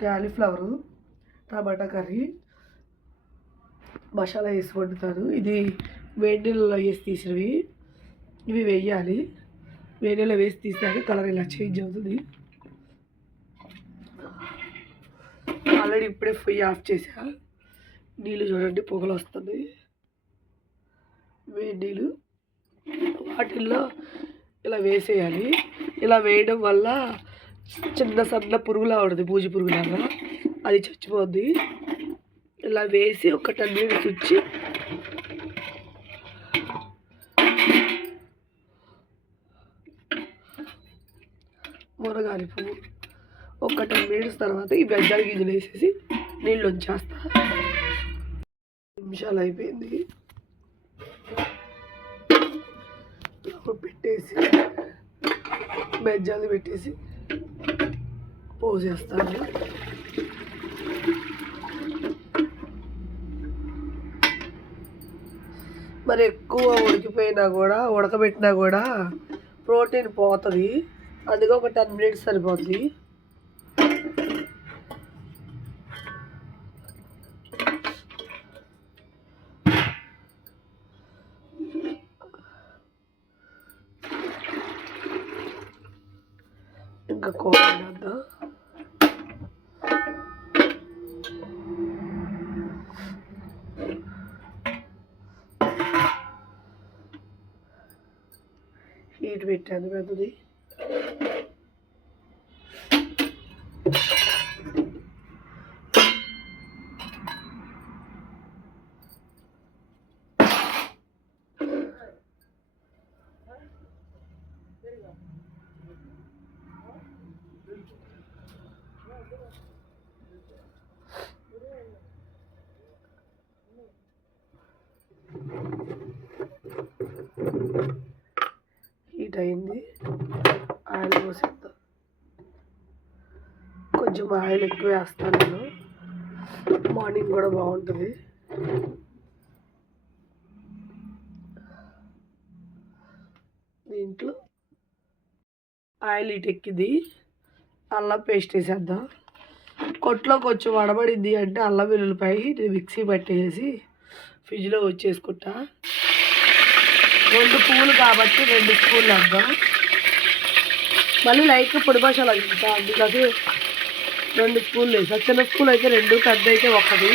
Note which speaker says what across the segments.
Speaker 1: Cauliflower టమాటా curry masala వేసి వండుతాను. ఇది వేడి నీళ్ళలో వేసి తీసినవి. ఇవి వేయాలి. వేడి నీళ్ళలో వేసి తీసాక కలర్ ఇలా చేంజ్ అవుతుంది. ఆల్రెడీ ఇప్పుడే పొయ్యి ఆఫ్ చేసా. నీళ్ళు చూడండి పొగలు వస్తుంది వేడి నీళ్ళు వాటిల్లో ఇలా వేసేయాలి. ఇలా వేయడం వల్ల చిన్న సన్న పురుగులా ఉంటుంది బూజి పురుగులాగా. అది చచ్చిపోద్ది. ఇలా వేసి ఒక టెన్ మినిట్స్ వచ్చి మునగాలి పువ్వు. ఒక టెన్ మినిట్స్ తర్వాత ఈ బెజ్జాల గింజలు వేసేసి నీళ్ళు వచ్చేస్తా నిమిషాలు అయిపోయింది. పెట్టేసి బెజ్జాలు పెట్టేసి పోసేస్తాను మరి ఎక్కువ ఉడికిపోయినా కూడా ఉడకబెట్టినా కూడా ప్రోటీన్ పోతుంది. అందుకే ఒక టెన్ మినిట్స్ సరిపోతుంది ఇంకా కూర వండేద్దాం హీట్ పెట్టాను పెద్దది హీట్ అయింది. ఆయిల్ పోసేద్దాం. కొంచెం ఆయిల్ ఎక్కువ వేస్తాను నేను. మార్నింగ్ కూడా బాగుంటుంది. దీంట్లో ఆయిల్ ఇటు అల్లం పేస్ట్ వేసేద్దాం. కొట్లో కొంచెం వడబడింది అంటే అల్లం వెల్లుల్లిపాయ మిక్సీ పట్టేసి ఫ్రిడ్జ్లో వచ్చేసుకుంటా. రెండు పువ్వులు కాబట్టి రెండు స్పూన్లు వేద్దాం మళ్ళీ లైట్ పొడి మసాలా ఇంకా అందుకని రెండు స్పూన్లు వేసా చిన్న స్పూన్ అయితే రెండు పెద్ద అయితే ఒకటి.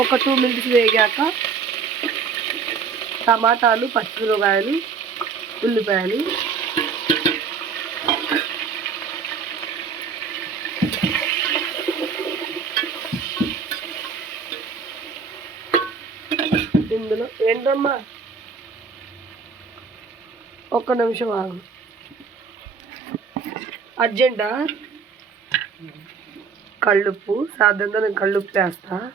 Speaker 1: ఒక టూ మినిట్స్ వేగాక టమాటాలు పచ్చిమిరపకాయలు ఉల్లిపాయలు ఇందులో ఏంటమ్మా? ఒక్క నిమిషం ఆగు. అర్జెంటా? కళ్ళుప్పు సాధారణంగా నేను కళ్ళుప్పు వేస్తా.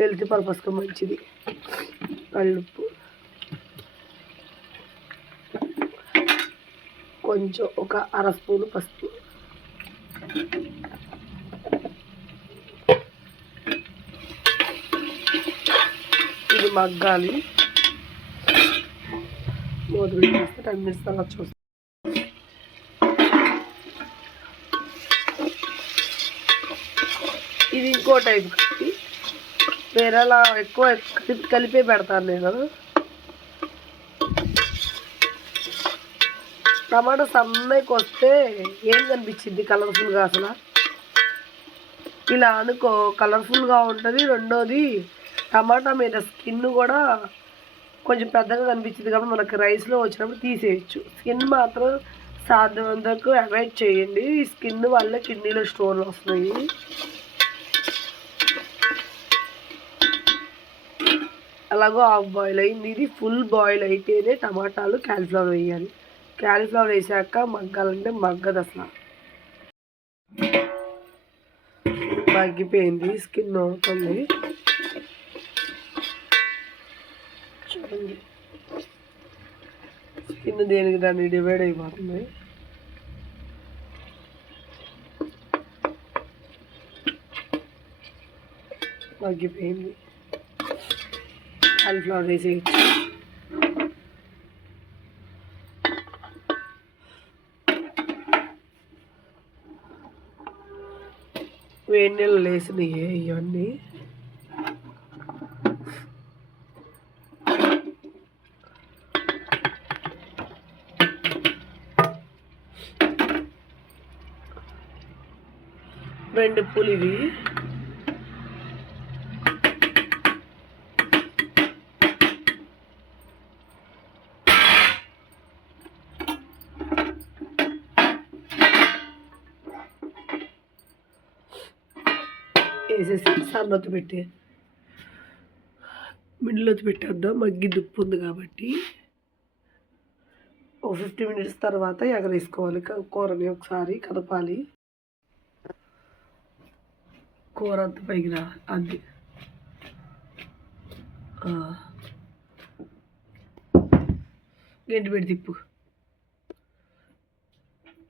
Speaker 1: హెల్త్ పర్పస్కి మంచిది. కళ్ళుప్పు. కొంచెం ఒక అర స్పూను పసుపు. ఇది మగ్గాలి. మూత టెన్ మినిట్స్ తర్వాత చూస్తాం ఇది ఇంకో టైప్ వేరేలా ఎక్కువ కలిపే పెడతాను నేను. టమాటా సన్నకి వస్తే ఏం కనిపించింది కలర్ఫుల్గా అసలు? ఇలా అనుకో కలర్ఫుల్గా ఉంటుంది. రెండోది టమాటా మీద స్కిన్ కూడా కొంచెం పెద్దగా కనిపించింది కాబట్టి మనకు రైస్లో వచ్చినప్పుడు తీసేయచ్చు. స్కిన్ మాత్రం సాధ్యమంతకు అవాయిడ్ చేయండి. ఈ స్కిన్ వల్ల కిడ్నీలో స్టోన్లు వస్తున్నాయి. అలాగో హాఫ్ బాయిల్ అయింది. ఇది ఫుల్ బాయిల్ అయితేనే టమాటాలు క్యాలీఫ్లవర్ వేయాలి. క్యాలీఫ్లవర్ వేసాక మగ్గాలంటే మగ్గదు అసలు. మగ్గిపోయింది. స్కిన్ అవుతుంది. అయిపోతుంది. స్కిన్ దేనికి దాన్ని డివైడ్ అయిపోతుంది. తగ్గిపోయింది కాలీఫ్లవర్ వేసి వేడి నీళ్ళు వేసినాయి ఇవన్నీ. రెండు పులివి. వేసేసి సన్నొత్తి పెట్టి మిడిలోకి పెట్టేద్దాం. మగ్గి దుప్పు ఉంది కాబట్టి ఓ ఫిఫ్టీ మినిట్స్ తర్వాత ఎగరేసుకోవాలి. క- కూరని ఒకసారి కదపాలి. కూర అంత పైకి రా. అది. గంటి పెట్టి తిప్పు.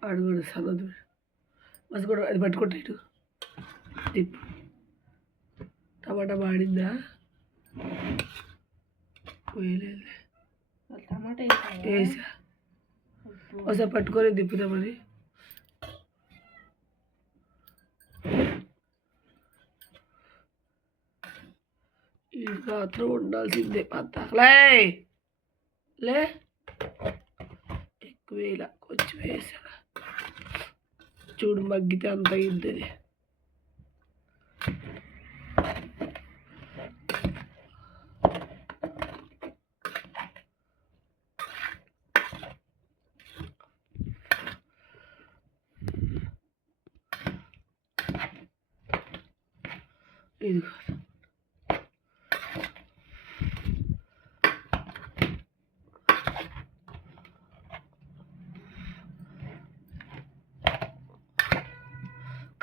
Speaker 1: అడుగు సన్నది మసి కూడా అది పట్టుకుంటా ఇటు. తిప్పు. టమాటా మాడిందా వేయలేదు
Speaker 2: టమాటా
Speaker 1: వేసా. ఒకసారి పట్టుకొని తిప్పుదామని మాత్రం ఉండాల్సిందే పత్తాకలే లే! ఎక్కువ వేయలా కొంచెం వేసా చూడు మగ్గితే అంత అయింది ఇదిగో.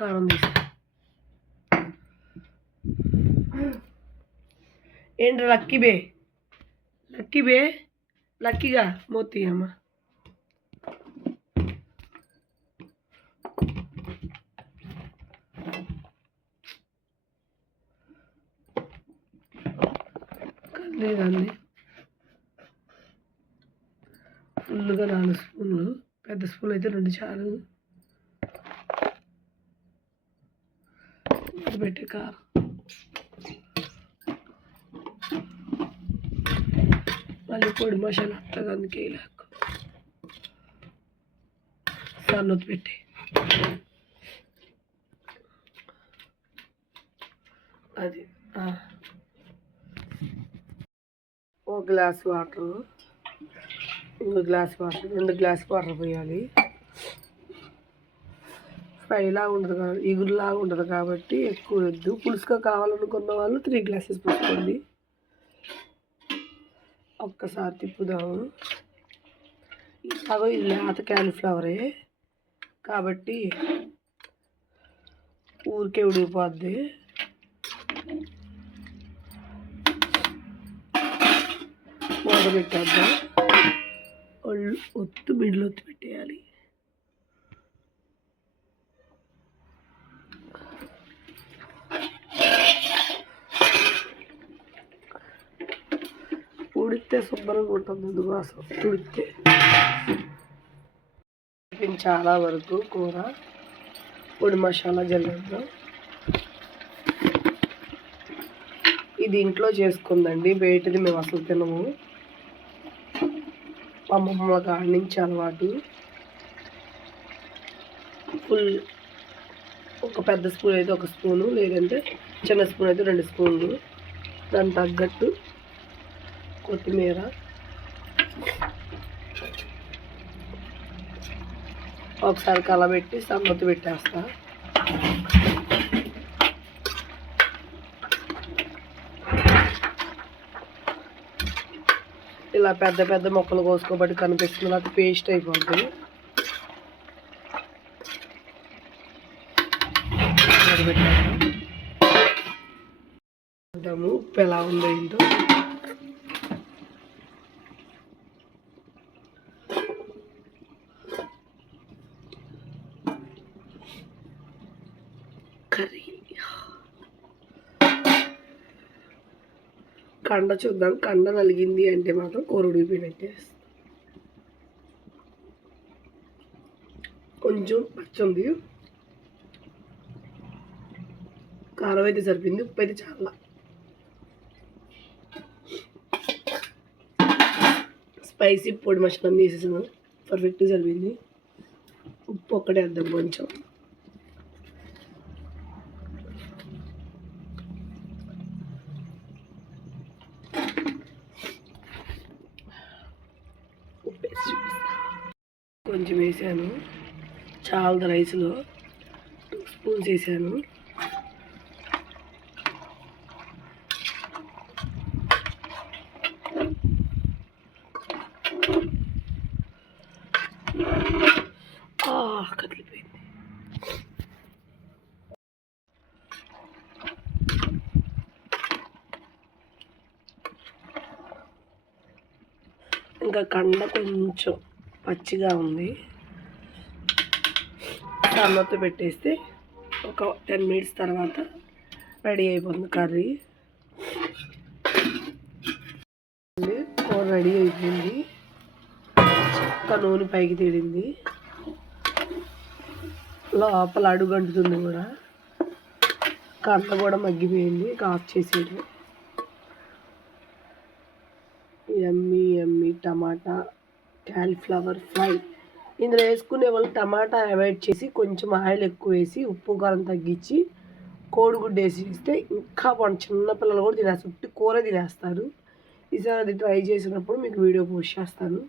Speaker 1: కారం తీసా ఏంటి లక్కీ బే? లక్కీ బే? లక్కీగా మోతి అమ్మ లేదండి ఫుల్గా నాలుగు స్పూన్లు పెద్ద స్పూన్ అయితే రెండు చాలు ఇది పెట్టి కారం మళ్ళీ పొడి మసాలా అట్లాగా అందుకే లేకు సన్నొత్తు పెట్టి. అది ఒక ఓ గ్లాస్ వాటర్ ఇంకో గ్లాస్ వాటర్ రెండు గ్లాస్ వాటర్ పోయాలి. ఫ్రైలా ఉండదు కాబట్టి ఇగురులాగా ఉండదు కాబట్టి ఎక్కువ వద్దు. పులుసుగా కావాలనుకున్న వాళ్ళు త్రీ గ్లాసెస్ పోసుకోండి ఒక్కసారి తిప్పుదాము. ఇలాగో ఇది లేత క్యాలీఫ్లవరే కాబట్టి ఊరికే ఉడికిపోద్ది. మూత పెట్టేద్దాం. ఒళ్ళు ఒత్తు మిడిలో ఒత్తు పెట్టేయాలి. తుడితే శుభ్రంగా ఉంటుంది అందుకోసం తుడితే చాలా వరకు కూర పొడి మసాలా జల్లంలో ఇది ఇంట్లో చేసుకుందండి బయటది మేము అసలు తినము. అమ్మమ్మ కాడి నుంచి అలవాటు. ఫుల్ ఒక పెద్ద స్పూన్ అయితే ఒక స్పూను లేదంటే చిన్న స్పూన్ అయితే రెండు స్పూన్లు. దానికి తగ్గట్టు కొత్తిమీర. ఒకసారి కలబెట్టి సమ్మతి పెట్టేస్తా. ఇలా పెద్ద పెద్ద మొక్కలు కోసుకోబట్టి కనిపిస్తుంది అది పేస్ట్ అయిపోతుంది పెట్టాము పెట్టేద్దాం. చూద్దాము ఉప్పు ఎలా ఉందో ఏంటో. కండ చూద్దాం. కండ నలిగింది అంటే మాత్రం కూర ఉడికిపోయినట్టే కొంచెం పచ్చింది కారం అయితే సరిపోయింది. ఉప్పు అయితే చాలా. స్పైసీ పొడి మసాలా వేసేసాను. పర్ఫెక్ట్గా సరిపోయింది. ఉప్పు ఒక్కటే వేద్దాం కొంచెం ఉప్పు వేసి చూపిస్తా కొంచెం వేసాను. చాలా రైస్లో. టూ స్పూన్స్ వేసాను. ఆ, కదిలిపోయింది. ఇంకా కండ కొంచెం పచ్చిగా ఉంది. సన్నతో పెట్టేస్తే ఒక టెన్ మినిట్స్ తర్వాత రెడీ అయిపోతుంది కర్రీ. కూర రెడీ అయిపోయింది. చక్క నూనె పైకి తేడింది లోపల అడుగు అంటుతుంది కూడా కండ కూడా మగ్గిపోయింది. ఇక ఆఫ్ ఎమ్మి ఎమ్మి టమాటా. Cauliflower fry. ఇందులో వేసుకునే వాళ్ళు టమాటా అవాయిడ్ చేసి కొంచెం ఆయిల్ ఎక్కువ వేసి ఉప్పు కారం తగ్గించి కోడిగుడ్డు వేసి ఇస్తే ఇంకా బాగుంది చిన్నపిల్లలు కూడా తినేస్తారు. ఉట్టి కూర తినేస్తారు. ఈసారి అది ట్రై చేసినప్పుడు మీకు వీడియో పోస్ట్ చేస్తాను.